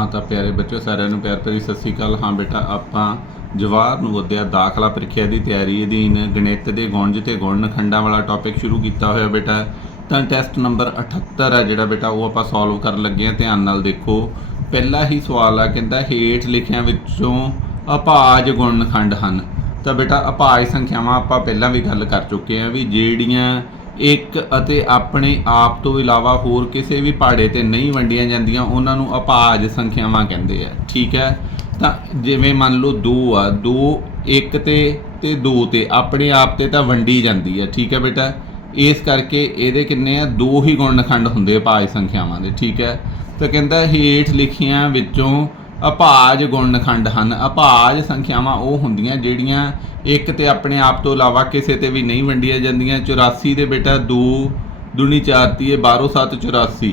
ਹਾਂ ਤਾਂ ਪਿਆਰੇ ਬੱਚਿਓ, ਸਾਰਿਆਂ ਨੂੰ ਪਿਆਰ ਭਰੀ ਸਤਿ ਸ੍ਰੀ ਅਕਾਲ। ਹਾਂ ਬੇਟਾ, ਆਪਾਂ ਜਵਾਹਰ ਨਵੋਦਿਆ ਦਾਖਲਾ ਪ੍ਰੀਖਿਆ ਦੀ ਤਿਆਰੀ ਅਧੀਨ ਗਣਿਤ ਦੇ ਗੁਣਜ ਤੇ ਗੁਣਨਖੰਡਾਂ ਵਾਲਾ ਟੌਪਿਕ ਸ਼ੁਰੂ ਕੀਤਾ ਹੋਇਆ ਬੇਟਾ। ਤਾਂ ਟੈਸਟ ਨੰਬਰ 78 ਹੈ ਜਿਹੜਾ ਬੇਟਾ, ਉਹ ਆਪਾਂ ਸੋਲਵ ਕਰਨ ਲੱਗੇ ਹਾਂ, ਧਿਆਨ ਨਾਲ ਦੇਖੋ। ਪਹਿਲਾ ਹੀ ਸਵਾਲ ਆ, ਕਹਿੰਦਾ ਹੇਠ ਲਿਖਿਆਂ ਵਿੱਚੋਂ ਅਭਾਜ ਗੁਣਨਖੰਡ ਹਨ। ਤਾਂ ਬੇਟਾ ਅਭਾਜ ਸੰਖਿਆਵਾਂ ਆਪਾਂ ਪਹਿਲਾਂ ਵੀ ਗੱਲ ਕਰ ਚੁੱਕੇ ਹਾਂ ਵੀ ਜਿਹੜੀਆਂ ਇੱਕ ਅਤੇ ਆਪਣੇ ਆਪ ਤੋਂ ਇਲਾਵਾ ਹੋਰ ਕਿਸੇ ਵੀ ਪਹਾੜੇ ਤੇ ਨਹੀਂ ਵੰਡੀਆਂ ਜਾਂਦੀਆਂ, ਉਹਨਾਂ ਨੂੰ ਅਪਾਜ ਸੰਖਿਆਵਾਂ ਕਹਿੰਦੇ ਆ। ਠੀਕ ਹੈ? ਤਾਂ ਜਿਵੇਂ ਮੰਨ ਲਓ 2 ਆ 2 1 ਤੇ ਤੇ 2 ਤੇ, ਆਪਣੇ ਆਪ ਤੇ ਤਾਂ ਵੰਡੀ ਜਾਂਦੀ ਹੈ ਠੀਕ ਹੈ ਬੇਟਾ? ਇਸ ਕਰਕੇ ਇਹਦੇ ਕਿੰਨੇ ਆ? ਦੋ ਹੀ ਗੁਣਨਖੰਡ ਹੁੰਦੇ ਆ ਭਾਜ ਸੰਖਿਆਵਾਂ ਦੇ। ਠੀਕ ਹੈ? ਤਾਂ ਕਹਿੰਦਾ ਹੇਠ ਲਿਖੀਆਂ ਵਿੱਚੋਂ ਅਭਾਜ ਗੁਣਨਖੰਡ ਹਨ। ਅਭਾਜ ਸੰਖਿਆਵਾਂ ਉਹ ਹੁੰਦੀਆਂ ਜਿਹੜੀਆਂ ਇੱਕ ਤੇ ਆਪਣੇ ਆਪ ਤੋਂ ਇਲਾਵਾ ਕਿਸੇ ਤੇ ਵੀ ਨਹੀਂ ਵੰਡੀਆਂ ਜਾਂਦੀਆਂ। 84 ਦੇ ਬੇਟਾ 2 ਦੁਨੀ 4 ਤੀਏ 12 7 84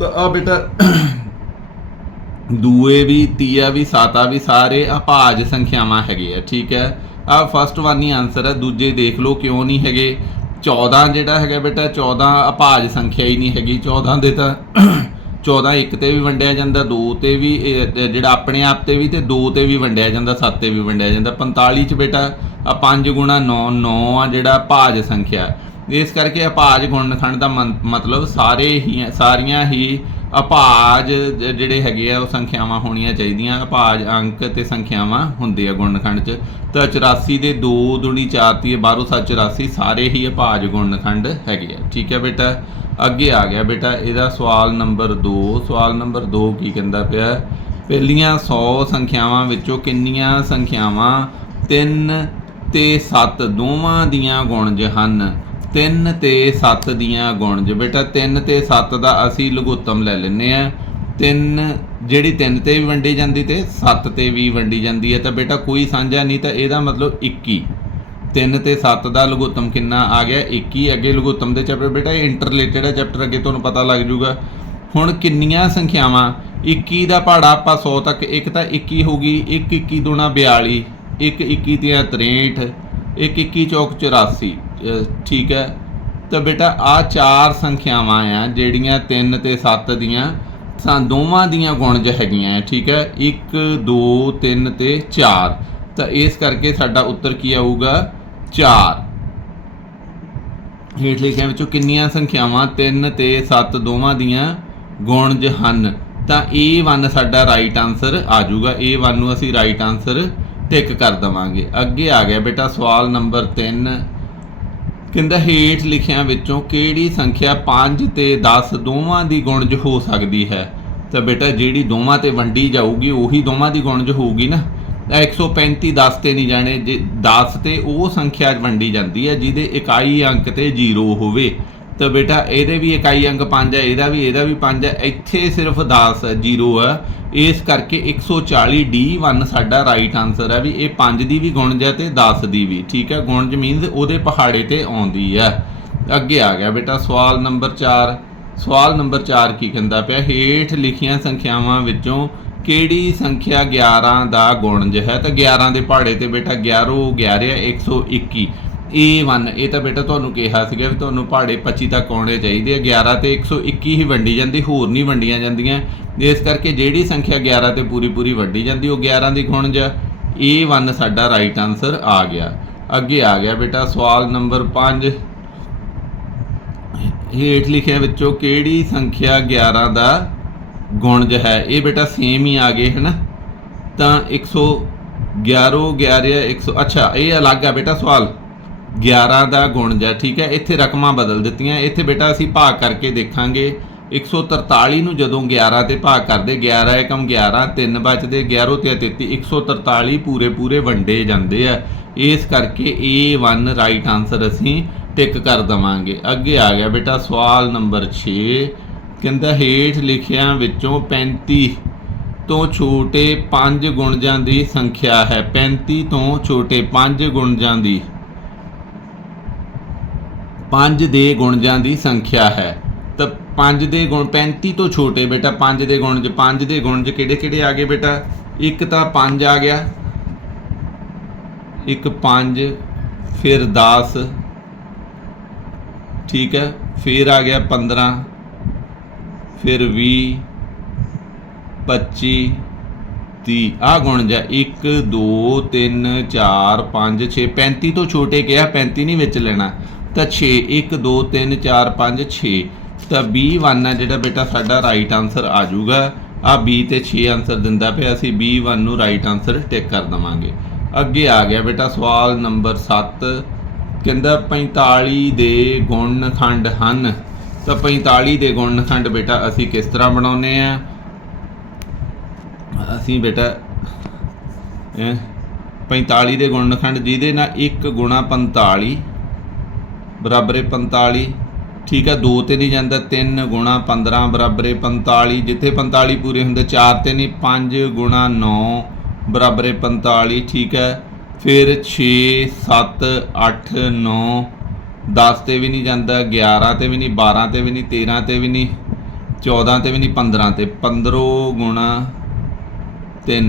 ਤਾਂ ਆ ਬੇਟਾ ਦੂਏ ਵੀ, ਤੀਆ ਵੀ, ਸਾਤਾ ਵੀ ਸਾਰੇ ਅਭਾਜ ਸੰਖਿਆਵਾਂ ਹੈਗੇ ਆ, ਠੀਕ ਹੈ? ਆ ਫਸਟ ਵਨ ਹੀ ਆਨਸਰ ਹੈ, ਦੂਜੇ ਦੇਖ ਲਓ ਕਿਉਂ ਨਹੀਂ ਹੈਗੇ। 14 ਜਿਹੜਾ ਹੈਗਾ ਬੇਟਾ 14 ਅਭਾਜ ਸੰਖਿਆ ਹੀ ਨਹੀਂ ਹੈਗੀ। 14 ਦੇ ਤਾਂ 14 ਇੱਕ ਤੇ ਵੀ ਵੰਡਿਆ ਜਾਂਦਾ 2 ਤੇ ਵੀ ਜਿਹੜਾ ਆਪਣੇ ਆਪ ਤੇ ਵੀ ਤੇ 2 ਤੇ ਵੀ ਵੰਡਿਆ ਜਾਂਦਾ 7 ਤੇ ਵੀ ਵੰਡਿਆ ਜਾਂਦਾ। 45 ਚ ਬੇਟਾ ਆ 5 ਗੁਣਾ 9 9 ਆ ਜਿਹੜਾ ਭਾਜ ਸੰਖਿਆ। ਇਸ ਕਰਕੇ ਅਭਾਜ ਗੁਣਨਖੰਡ ਦਾ ਮਨ- ਮਤਲਬ ਸਾਰੇ ਹੀ, ਸਾਰੀਆਂ ਹੀ ਅਭਾਜ ਜਿਹੜੇ ਹੈਗੇ ਆ, ਉਹ ਸੰਖਿਆਵਾਂ ਹੋਣੀਆਂ ਚਾਹੀਦੀਆਂ। ਅਭਾਜ ਅੰਕ ਤੇ ਸੰਖਿਆਵਾਂ ਹੁੰਦੇ ਆ ਗੁਣਨਖੰਡ ਚ। ਤਾਂ 84 ਦੇ 2 ਦੁਣੀ 4 ਤੀ 12 7 84 ਸਾਰੇ ਹੀ ਅਭਾਜ ਗੁਣਨਖੰਡ ਹੈਗੇ ਆ। ਠੀਕ ਹੈ ਬੇਟਾ? ਅੱਗੇ ਆ ਗਿਆ ਬੇਟਾ, ਇਹਦਾ ਸਵਾਲ ਨੰਬਰ 2 ਸਵਾਲ ਨੰਬਰ 2 ਕੀ ਕਹਿੰਦਾ ਪਿਆ? ਪਹਿਲੀਆਂ 100 ਸੰਖਿਆਵਾਂ ਵਿੱਚੋਂ ਕਿੰਨੀਆਂ ਸੰਖਿਆਵਾਂ 3 ਤੇ 7 ਦੋਵਾਂ ਦੀਆਂ ਗੁਣਜ ਹਨ? 3 ਤੇ 7 ਦੀਆਂ ਗੁਣਜ ਬੇਟਾ 3 ਤੇ 7 ਦਾ ਅਸੀਂ ਲਘੁੱਤਮ ਲੈ ਲੈਨੇ ਆ 3 ਜਿਹੜੀ 3 ਤੇ ਵੀ ਵੰਡੀ ਜਾਂਦੀ ਤੇ 7 ਤੇ ਵੀ ਵੰਡੀ ਜਾਂਦੀ ਹੈ। ਤਾਂ ਬੇਟਾ ਕੋਈ ਸਾਂਝਾ ਨਹੀਂ, ਤਾਂ ਇਹਦਾ ਮਤਲਬ 21 3 ਤੇ 7 ਦਾ ਲਘੁੱਤਮ ਕਿੰਨਾ ਆ ਗਿਆ? 21 ਅੱਗੇ ਲਘੁੱਤਮ ਦੇ ਚੈਪਟਰ, ਬੇਟਾ ਇਹ ਇੰਟਰ ਇੰਟਰਲੇਟਡ ਹੈ ਚੈਪਟਰ, ਅੱਗੇ ਤੁਹਾਨੂੰ ਪਤਾ ਲੱਗ ਜਾਊਗਾ। ਹੁਣ ਕਿੰਨੀਆਂ ਸੰਖਿਆਵਾਂ? 21 ਦਾ ਪਹਾੜਾ ਆਪਾਂ 100 ਤੱਕ, ਇੱਕ ਤਾਂ 21 ਹੋ ਗਈ 1 21 ਦੁਣਾ 42 1 21 ਤੇ 63 1 21 ਚੌਕ 84 ਠੀਕ ਹੈ। ਤਾਂ ਬੇਟਾ ਆ ਚਾਰ ਸੰਖਿਆਵਾਂ ਆ, ਜਿਹੜੀਆਂ 3 ਤੇ 7 ਦੀਆਂ ਸਾਂ ਦੋਵਾਂ ਦੀਆਂ ਗੁਣਜ ਹੈਗੀਆਂ ਠੀਕ ਹੈ। 1 2 3 ਤੇ 4 ਤਾਂ ਇਸ ਕਰਕੇ ਸਾਡਾ ਉੱਤਰ ਕੀ ਆਊਗਾ? 4 ਹੇਠ ਲਿਖਿਆਂ ਵਿੱਚੋਂ ਕਿੰਨੀਆਂ ਸੰਖਿਆਵਾਂ? 3 ਤੇ 7 ਦੋਵਾਂ ਦੀਆਂ ਗੁਣਜ ਹਨ। ਤਾਂ A1 ਸਾਡਾ ਰਾਈਟ ਆਨਸਰ ਆ ਜਾਊਗਾ। A1 ਨੂੰ ਅਸੀਂ ਰਾਈਟ ਆਨਸਰ ਟਿਕ ਕਰ ਦਵਾਂਗੇ। ਅੱਗੇ ਆ ਗਿਆ ਬੇਟਾ ਸਵਾਲ ਨੰਬਰ 3 ਕਹਿੰਦਾ ਹੇਠ ਲਿਖਿਆਂ ਵਿੱਚੋਂ ਕਿਹੜੀ ਸੰਖਿਆ 5 ਤੇ 10 ਦੋਵਾਂ ਦੀ ਗੁਣਜ ਹੋ ਸਕਦੀ ਹੈ? ਤਾਂ ਬੇਟਾ ਜਿਹੜੀ ਦੋਵਾਂ ਤੇ ਵੰਡੀ ਜਾਊਗੀ, ਉਹੀ ਦੋਵਾਂ ਦੀ ਗੁਣਜ ਹੋਊਗੀ ਨਾ। ਤਾਂ 135 10 ਤੇ ਨਹੀਂ ਜਾਣੇ, ਜੇ 10 ਤੇ ਉਹ ਸੰਖਿਆ ਵੰਡੀ ਜਾਂਦੀ ਹੈ, ਜਿਹਦੇ ਇਕਾਈ ਅੰਕ ਤੇ 0 ਹੋਵੇ। ਤਾਂ ਬੇਟਾ, ਇਹਦੇ ਵੀ ਇਕਾਈ ਅੰਗ 5 ਹੈ ਇਹਦਾ ਵੀ ਇਹਦਾ ਵੀ 5 ਹੈ ਇੱਥੇ ਸਿਰਫ 10 0 ਹੈ ਇਸ ਕਰਕੇ 140 D1 ਸਾਡਾ ਰਾਈਟ ਆਨਸਰ ਹੈ ਵੀ ਇਹ 5 ਦੀ ਵੀ ਗੁਣਜ ਹੈ ਤੇ 10 ਦੀ ਵੀ, ਠੀਕ ਹੈ ਗੁਣਜ ਮੀਨਸ ਉਹਦੇ ਪਹਾੜੇ ਤੇ ਆਉਂਦੀ ਹੈ ਅੱਗੇ ਆ ਗਿਆ ਬੇਟਾ, ਸਵਾਲ ਨੰਬਰ 4 ਸਵਾਲ ਨੰਬਰ 4 ਕੀ ਕਹਿੰਦਾ ਪਿਆ? ਹੇਠ ਲਿਖੀਆਂ ਸੰਖਿਆਵਾਂ ਵਿੱਚੋਂ ਕਿਹੜੀ ਸੰਖਿਆ 11 ਦਾ ਗੁਣਜ ਹੈ? ਤਾਂ 11 ਦੇ ਪਹਾੜੇ ਤੇ ਬੇਟਾ 11 11 ਹੈ 121 A1 ਇਹ ਤਾਂ ਬੇਟਾ ਤੁਹਾਨੂੰ ਕਿਹਾ ਸੀਗਾ ਵੀ ਤੁਹਾਨੂੰ ਪਹਾੜੇ 25 ਤੱਕ ਆਉਣੇ ਚਾਹੀਦੇ ਆ। 11 ਤੇ 121 ਹੀ ਵੰਡੀ ਜਾਂਦੀ, ਹੋਰ ਨਹੀਂ ਵੰਡੀਆਂ ਜਾਂਦੀਆਂ। ਇਸ ਕਰਕੇ ਜਿਹੜੀ ਸੰਖਿਆ 11 ਤੇ ਪੂਰੀ ਪੂਰੀ ਵੰਡੀ ਜਾਂਦੀ, ਉਹ 11 ਦੀ ਗੁਣਜ ਆ। A1 ਸਾਡਾ ਰਾਈਟ ਆਨਸਰ ਆ ਗਿਆ। ਅੱਗੇ ਆ ਗਿਆ ਬੇਟਾ ਸਵਾਲ ਨੰਬਰ 5 ਹੇਠ ਲਿਖਿਆ ਵਿੱਚੋਂ ਕਿਹੜੀ ਸੰਖਿਆ 11 ਦਾ ਗੁਣਜ ਹੈ? ਇਹ ਬੇਟਾ ਸੇਮ ਹੀ ਆ ਗਏ ਹੈ ਤਾਂ 111 11 100 ਅੱਛਾ, ਇਹ ਅਲੱਗ ਆ ਬੇਟਾ ਸਵਾਲ। 11 ਦਾ ਗੁਣਜ ਹੈ ਠੀਕ ਹੈ? ਇੱਥੇ ਰਕਮਾਂ ਬਦਲ ਦਿੱਤੀਆਂ। ਇੱਥੇ ਬੇਟਾ, ਅਸੀਂ ਭਾਗ ਕਰਕੇ ਦੇਖਾਂਗੇ। 143 ਨੂੰ ਜਦੋਂ 11 ਤੇ ਭਾਗ ਕਰਦੇ 11 ਏਕਮ 11 3 ਬਚਦੇ 11 ਤੇ 33 143 ਪੂਰੇ ਪੂਰੇ ਵੰਡੇ ਜਾਂਦੇ ਆ। ਇਸ ਕਰਕੇ A1 ਰਾਈਟ ਆਨਸਰ ਅਸੀਂ ਟਿਕ ਕਰ ਦਵਾਂਗੇ। ਅੱਗੇ ਆ ਗਿਆ ਬੇਟਾ ਸਵਾਲ ਨੰਬਰ 6 ਕਹਿੰਦਾ, ਹੇਠ ਲਿਖਿਆਂ ਵਿੱਚੋਂ 35 ਤੋਂ ਛੋਟੇ 5 ਗੁਣਜਾਂ ਦੀ ਸੰਖਿਆ ਹੈ। 35 ਤੋਂ ਛੋਟੇ 5 ਗੁਣਜਾਂ ਦੀ 5 ਦੇ ਗੁਣਜਾਂ ਦੀ ਸੰਖਿਆ ਹੈ। ਤਾਂ 5 ਦੇ ਗੁਣ 35 ਤੋਂ ਛੋਟੇ ਬੇਟਾ 5 ਦੇ ਗੁਣਜ 5 ਦੇ ਗੁਣਜ ਕਿਹੜੇ ਕਿਹੜੇ ਆ ਗਏ ਬੇਟਾ? ਇੱਕ ਤਾਂ 5 ਆ ਗਿਆ। ਇੱਕ 5 ਫਿਰ 10 ਠੀਕ ਹੈ, ਫਿਰ ਆ ਗਿਆ 15 ਫਿਰ 20 25 30 ਆ ਗੁਣ ਜਾ 1 2 3 4 5 6 35 ਤੋਂ ਛੋਟੇ ਕਿਹਾ 35 ਨਹੀਂ ਵਿੱਚ ਲੈਣਾ। ਤਾਂ 6 1 2 3 4 5 6 ਤਾਂ B1 ਹੈ ਜਿਹੜਾ ਬੇਟਾ ਸਾਡਾ ਰਾਈਟ ਆਨਸਰ ਆ ਜਾਊਗਾ। ਆ B ਤੇ 6 ਆਨਸਰ ਦਿੰਦਾ ਪਿਆ ਅਸੀਂ B1 ਨੂੰ ਰਾਈਟ ਆਨਸਰ ਟਿਕ ਕਰ ਦਵਾਂਗੇ। ਅੱਗੇ ਆ ਗਿਆ ਬੇਟਾ ਸਵਾਲ ਨੰਬਰ 7 ਕਹਿੰਦਾ 45 ਦੇ ਗੁਣਨਖੰਡ ਹਨ। ਤਾਂ 45 ਦੇ ਗੁਣਨਖੰਡ ਬੇਟਾ ਅਸੀਂ ਕਿਸ ਤਰ੍ਹਾਂ ਬਣਾਉਨੇ ਆ? ਅਸੀਂ ਬੇਟਾ ਇਹ 45 ਦੇ ਗੁਣਨਖੰਡ ਜਿਹਦੇ ਨਾਲ 1 ਗੁਣਾ 45 ਬਰਾਬਰ ਹੈ 45 ਠੀਕ ਹੈ 2 ਤੇ ਨਹੀਂ ਜਾਂਦਾ 3 ਗੁਣਾ 15 ਬਰਾਬਰ ਹੈ 45 ਜਿੱਥੇ 45 ਪੂਰੇ ਹੁੰਦੇ 4 ਤੇ ਨਹੀਂ 5 ਗੁਣਾ 9 ਬਰਾਬਰ ਹੈ 45 ਠੀਕ ਹੈ ਫਿਰ 6 7 8 9 10 ਤੇ ਵੀ ਨਹੀਂ ਜਾਂਦਾ 11 ਤੇ ਵੀ ਨਹੀਂ 12 ਤੇ ਵੀ ਨਹੀਂ 13 ਤੇ ਵੀ ਨਹੀਂ 14 ਤੇ ਵੀ ਨਹੀਂ 15 ਤੇ। 15 ਗੁਣਾ 3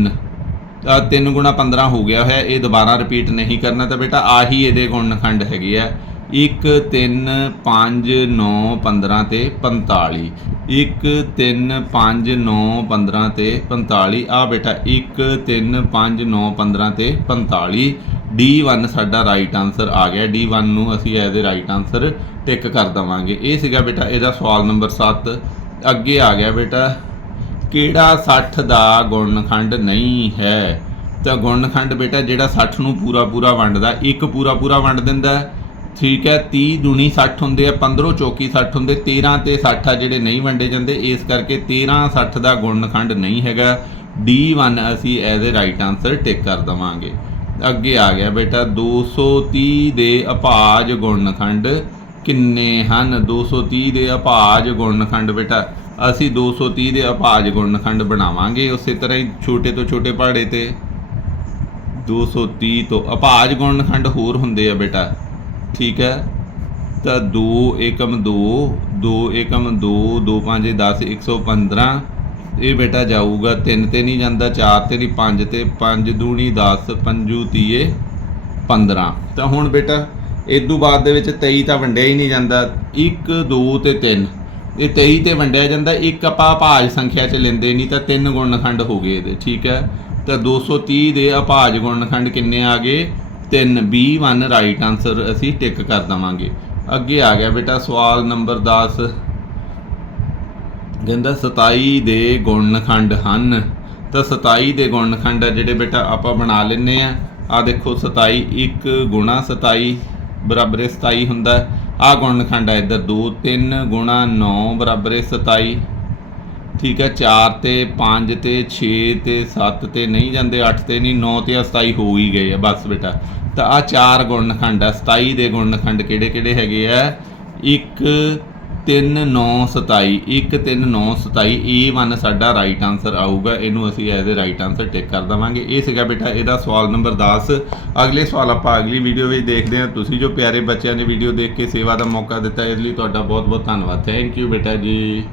ਤਾਂ 3 ਗੁਣਾ 15 ਹੋ ਗਿਆ ਹੋਇਆ, ਇਹ ਦੁਬਾਰਾ ਰਿਪੀਟ ਨਹੀਂ ਕਰਨਾ ਤਾਂ ਬੇਟਾ ਆਹੀ ਇਹਦੇ ਗੁਣਨਖੰਡ ਹੈਗੇ ਆ। 1 3 5 9 15 ਤੇ 45 1 3 5 9 15 ਤੇ 45 ਆ ਬੇਟਾ 1 3 5 9 15 ਤੇ 45 D1 ਸਾਡਾ ਰਾਈਟ ਆਨਸਰ ਆ ਗਿਆ। D1 ਨੂੰ ਅਸੀਂ ਐਜ਼ ਇਹਦੇ ਰਾਈਟ ਆਨਸਰ ਟਿਕ ਕਰ ਦਵਾਂਗੇ। ਇਹ ਸੀਗਾ ਬੇਟਾ, ਇਹਦਾ ਸਵਾਲ ਨੰਬਰ 7 ਅੱਗੇ ਆ ਗਿਆ ਬੇਟਾ, ਕਿਹੜਾ 60 ਦਾ ਗੁਣਨਖੰਡ ਨਹੀਂ ਹੈ? ਤਾਂ ਗੁਣਨਖੰਡ ਬੇਟਾ, ਜਿਹੜਾ 60 ਨੂੰ ਪੂਰਾ ਪੂਰਾ ਵੰਡਦਾ, ਇੱਕ ਪੂਰਾ ਪੂਰਾ ਵੰਡ ਦਿੰਦਾ। ਹੈ। ਠੀਕ ਹੈ 30 ਦੁਨੀ 60 ਹੁੰਦੇ ਆ 15 ਚੌਕੀ 60 ਹੁੰਦੇ 13 ਤੇ 60 ਆ ਜਿਹੜੇ ਨਹੀਂ ਵੰਡੇ ਜਾਂਦੇ, ਇਸ ਕਰਕੇ 13 60 ਦਾ ਗੁਣਨਖੰਡ ਨਹੀਂ ਹੈਗਾ। D1 ਅਸੀਂ as a right answer tick ਕਰ ਦਵਾਂਗੇ। ਅੱਗੇ ਆ ਗਿਆ ਬੇਟਾ 230 ਦੇ ਅਭਾਜ ਗੁਣਨਖੰਡ ਕਿੰਨੇ ਹਨ? 230 ਦੇ ਅਭਾਜ ਗੁਣਨਖੰਡ ਬੇਟਾ, ਅਸੀਂ 230 ਦੇ ਅਭਾਜ ਗੁਣਨਖੰਡ ਬਣਾਵਾਂਗੇ ਉਸੇ ਤਰ੍ਹਾਂ ਹੀ ਛੋਟੇ ਤੋਂ ਛੋਟੇ ਪਹਾੜੇ ਤੇ। 230 ਤੋਂ ਅਭਾਜ ਗੁਣਨਖੰਡ ਹੋਰ ਹੁੰਦੇ ਆ ਬੇਟਾ। ਠੀਕ ਹੈ? ਤਾਂ 2 ਏਕਮ 2 2 ਏਕਮ 2 2 5 10 115 ਇਹ ਬੇਟਾ ਜਾਊਗਾ 3 ਤੇ ਨਹੀਂ ਜਾਂਦਾ 4 ਤੇ ਨਹੀਂ 5 ਤੇ 5 ਦੂਣੀ 10 ਪੰਜੂ ਤੀਏ 15 ਤਾਂ ਹੁਣ ਬੇਟਾ ਇਦੋਂ ਬਾਅਦ ਦੇ ਵਿੱਚ 23 ਤਾਂ ਵੰਡਿਆ ਹੀ ਨਹੀਂ ਜਾਂਦਾ। 1 2 ਤੇ 3 ਇਹ 23 ਤੇ ਵੰਡਿਆ ਜਾਂਦਾ, ਇੱਕ ਆਪਾਂ ਭਾਜ ਸੰਖਿਆ ਚ ਲੈਂਦੇ ਨਹੀਂ, ਤਾਂ ਤਿੰਨ ਗੁਣਨਖੰਡ ਹੋ ਗਏ ਇਹਦੇ, ਠੀਕ ਹੈ? ਤਾਂ 230 ਦੇ ਅਭਾਜ ਗੁਣਨਖੰਡ ਕਿੰਨੇ ਆ ਗਏ? 3 B1 ਰਾਈਟ ਆਨਸਰ ਅਸੀਂ ਟਿਕ ਕਰ ਦਵਾਂਗੇ। ਅੱਗੇ ਆ ਗਿਆ ਬੇਟਾ ਸਵਾਲ ਨੰਬਰ 10 ਕਹਿੰਦਾ 27 ਦੇ ਗੁਣਨਖੰਡ ਹਨ। ਤਾਂ 27 ਦੇ ਗੁਣਨਖੰਡ ਆ ਜਿਹੜੇ ਬੇਟਾ ਆਪਾਂ ਬਣਾ ਲੈਨੇ ਆ। ਆ ਦੇਖੋ 27 1 ਗੁਣਾ 27 ਬਰਾਬਰ ਹੈ 27 ਹੁੰਦਾ। ਆ ਗੁਣਨਖੰਡ ਆ ਇੱਧਰ 2 3 ਗੁਣਾ 9 ਬਰਾਬਰ ਹੈ 27 ਠੀਕ ਹੈ 4 ਤੇ 5 ਤੇ 6 ਤੇ 7 ਤੇ ਨਹੀਂ ਜਾਂਦੇ 8 ਤੇ ਨਹੀਂ 9 ਤੇ 27 ਹੋ ਹੀ ਗਏ ਆ। ਬਸ ਬੇਟਾ, ਤਾਂ ਆ ਚਾਰ ਗੁਣਨਖੰਡ ਆ 27 ਦੇ ਗੁਣਨਖੰਡ ਕਿਹੜੇ ਕਿਹੜੇ ਹੈਗੇ ਆ? 1 3 9 27 1 3 9 27 A1 ਸਾਡਾ ਰਾਈਟ ਆਨਸਰ ਆਊਗਾ। ਇਹਨੂੰ ਅਸੀਂ as a right answer tick ਕਰ ਦਵਾਂਗੇ। ਇਹ ਸੀਗਾ ਬੇਟਾ, ਇਹਦਾ ਸਵਾਲ ਨੰਬਰ 10 ਅਗਲੇ ਸਵਾਲ ਆਪਾਂ ਅਗਲੀ ਵੀਡੀਓ ਵਿੱਚ ਦੇਖਦੇ ਹਾਂ। ਤੁਸੀਂ ਜੋ ਪਿਆਰੇ ਬੱਚਿਆਂ ਨੇ ਵੀਡੀਓ ਦੇਖ ਕੇ ਸੇਵਾ ਦਾ ਮੌਕਾ ਦਿੱਤਾ, ਇਸ ਲਈ ਤੁਹਾਡਾ ਬਹੁਤ ਬਹੁਤ ਧੰਨਵਾਦ। ਥੈਂਕ ਯੂ ਬੇਟਾ ਜੀ।